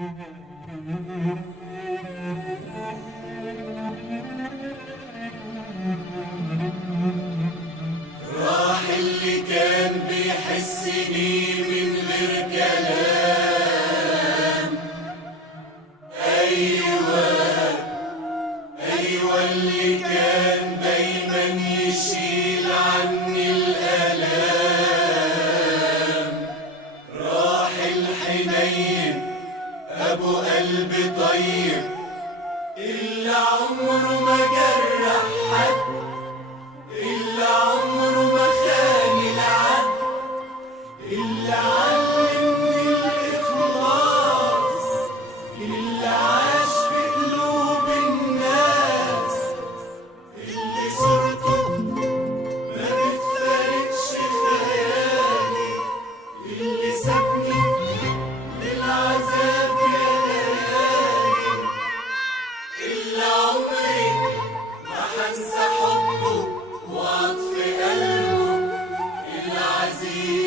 راح اللي كان بيحسني من غير كلام. أيوة اللي كان دايما يشيل عني الآلام. راح الحنين أبو قلب طيب اللي عمره ما جرح حد، اللي عمره ما خان العهد، اللي علمني الإخلاص، اللي عاش في قلوب الناس، اللي صورته ما بتفارقش خيالي، اللي سابني للعذاب يا ليالي، اللي عمري ما هنسى حبه وعطف قلبه العزيز.